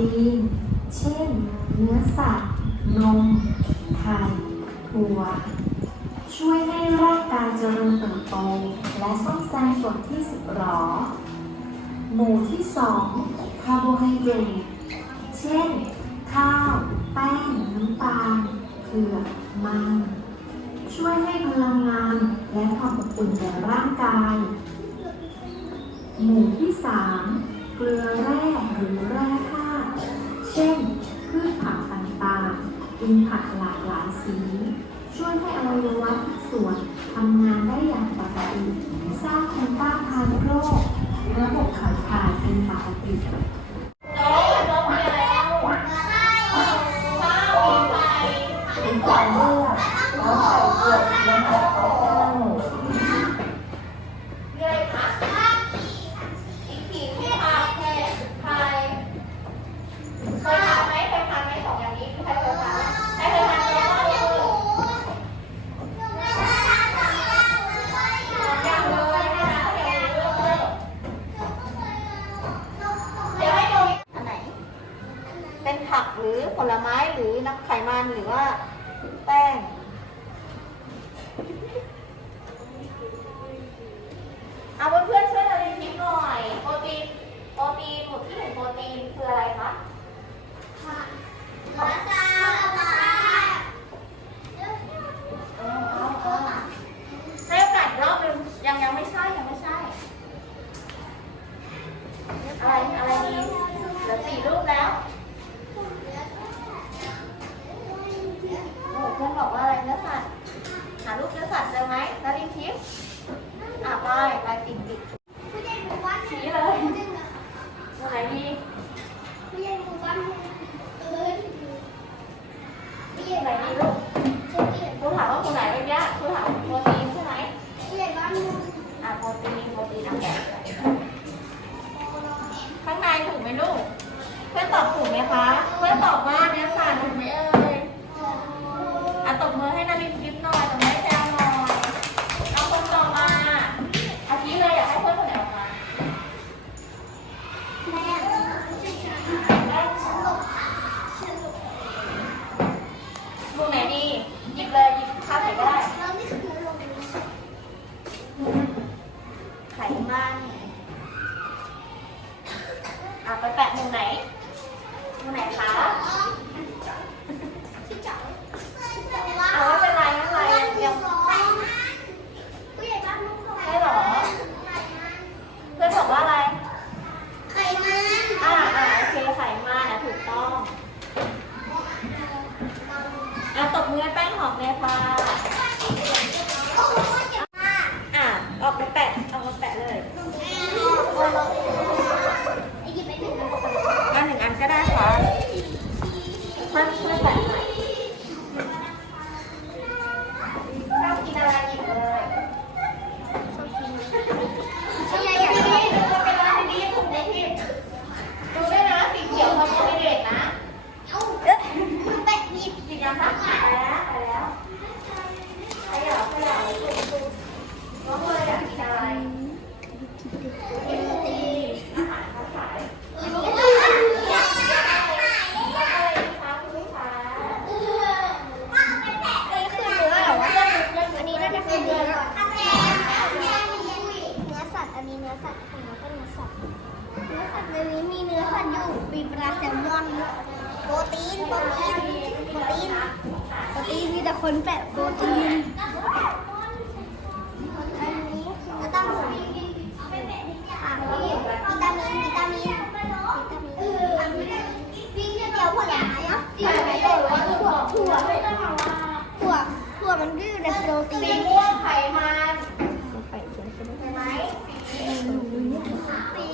ตีนเช่น เนื้อสัตว์ นม ไข่ถั่ว ช่วยให้ร่างกายเจริญเติบโต และซ่อมแซมส่วนที่สึกหรอ หมู่ที่สองคาร์โบไฮเดรต เช่น ข้าว แป้ง น้ำตาลเผือ มัน ช่วยให้พลังงาน และความอบอุ่นแก่ร่างกาย หมู่ที่สาม เป็นผักหรือผลไม้หรือน้ำไขมันหรือว่าแป้ง เอาเพื่อนๆช่วยเราเรียนทิปหน่อย โปรตีน โปรตีนหมวดที่หนึ่งโปรตีนคืออะไรคะเอาเอาเอาให้โอกาสรอบหนึงยังยังไม่ใช่ยังไม่ใช่ อะไรอะไรดีเหลือสี่รูปแล้วโอ้เพื่อนบอกว่าอะไรเนื้อสัตว์หารูปเนื้อสัตว์เจอไหมนารินทิพย์อะไปไปติดติดชี้เลยตัวไหนดีตัวไหนดีลูกครูถามว่าตัวไหนเมื่อกี้ครูถามโปรตีนใช่ไหมอะโปรตีนโปรตีนอะแกะข้างในถูกไหมลูก เพื่อนตอบถูกไหมคะ เพื่อนตอบว่าเนื้อสัตว์ถูกไหมเอ่ยอะ ตบมือให้นารินทิพย์หน่อยตบมือให้แจวหน่อยเอาคนต่อมาอาทิเลยอยากให้เพื่อนคนไหนออกมามุมไหนดี หยิบเลยหยิบข้าวไหนก็ได้ ไขมันอะไปแปะมุมไหน มุมไหนคะเอาไม่เป็นไรไม่เป็นไรยังใช่หรอ เพื่อนบอกว่าอะไร อ่าอ่าโอเคไขมันอะถูกต้องอะตบมือให้แป้งหอมเลยค่ะ อะออกไปแปะเอามาแปะเลยอันหนึ่งอันก็ได้ค่ะเพื่อนเพื่อนแปะหน่อยชอบกินอะไรอีกเลยเป็นร้านที่ถูกไหมพี่ดูด้วยนะสีเขียวคาร์โบไฮเดรตนะสีดำนะไปแล้วไปแล้วขยับขยับถูกถูกน้องเลยอยากกินอะไรกินตีอาหารเขาขายรู้ไหมอยากกินอะไรอะไรคะคุณลูกค้า อันนี้น่าจะคือเนื้อเนื้ อันนี้เนื้อสัตว์ของเราก็เนื้อสัตว์ เนื้อสัตว์ในนี้มีเนื้อสัตว์อยู่มีปลาแซลมอน โปรตีน โปรตีน โปรตีน โปรตีนมีแต่คนแปะโปรตีน อันนี้วิตามินอะวิตามิน วิตามิน วิตามินเดี๋ยวผลไม้อะไข่ไข่โดดหรือว่าถั่วถั่วถั่วหัวมันก็อยู่ในโปรตีน ม่วงไข่มันใช่ไหม ปี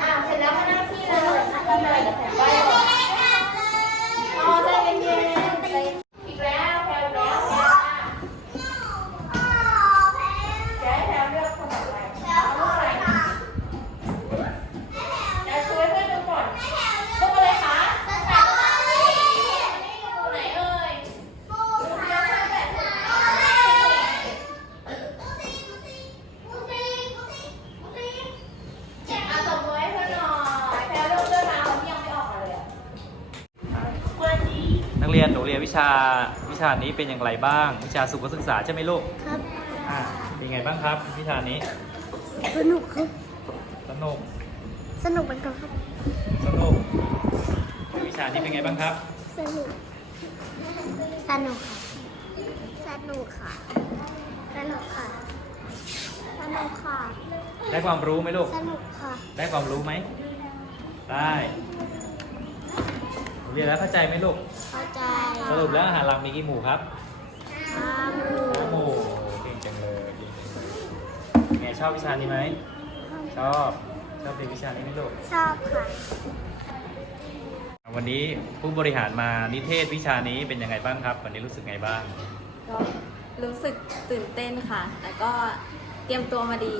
อ่าเสร็จแล้วมาหน้าที่เลยหน้าที่เลยเดี๋ยวแถมไปอ๋อใจเย็นๆใจอีกแล้วแถวแล้วแถว นักเรียนหนูเรียนวิชาวิชานี้เป็นอย่างไรบ้าง วิชาสุขศึกษาใช่ไหมลูกครับอ่าเป็นไงบ้างครับ วิชานี้สนุกครับ สนุกสนุกเหมือนกันครับสนุกวิชานี้เป็นไงบ้างครับ สนุกสนุกค่ะสนุกค่ะสนุกค่ะสนุกค่ะ ได้ความรู้ไหมลูกสนุกค่ะ ได้ความรู้ไหมได้หนู เรียนแล้วเข้าใจไหมลูก เข้าใจสรุปแล้วอาหารหลักมีกี่หมู่ครับห้าหมูห้าหมู่เก่งจังเลยเก่งจังเลยไงชอบวิชานี้ไหม ชอบ ชอบเรียนวิชานี้ไหมลูก ชอบค่ะ วันนี้ผู้บริหารมานิเทศวิชานี้เป็นยังไงบ้างครับ วันนี้รู้สึกไงบ้าง ก็รู้สึกตื่นเต้นค่ะ แต่ก็เตรียมตัวมาดี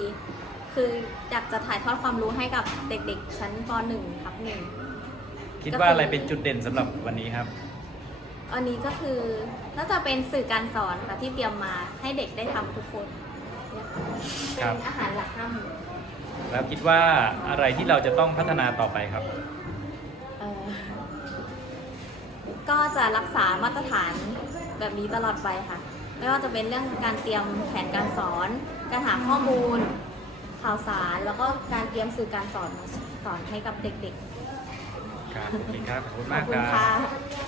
คืออยากจะถ่ายทอดความรู้ให้กับเด็กๆ ชั้นป .1 ครับหนึ่ง คิดว่าอะไรเป็นจุดเด่นสำหรับวันนี้ครับ อันนี้ก็คือน่าจะเป็นสื่อการสอนค่ะที่เตรียมมาให้เด็กได้ทำทุกคนเนี่ยค่ะครัเป็บ นอาหารหลักห้าหมู่แล้วคิดว่าอะไรที่เราจะต้องพัฒนาต่อไปครับ เอ่อก็จะรักษามาตรฐานแบบนี้ตลอดไปค่ะ ไม่ว่าจะเป็นเรื่องการเตรียมแผนการสอน การหาข้อมูล ข่าวสารแล้วก็การเตรียมสื่อการสอนมาสอนให้กับเด็กๆ ครับโอเคครับขอบคุณมากครับค่ะ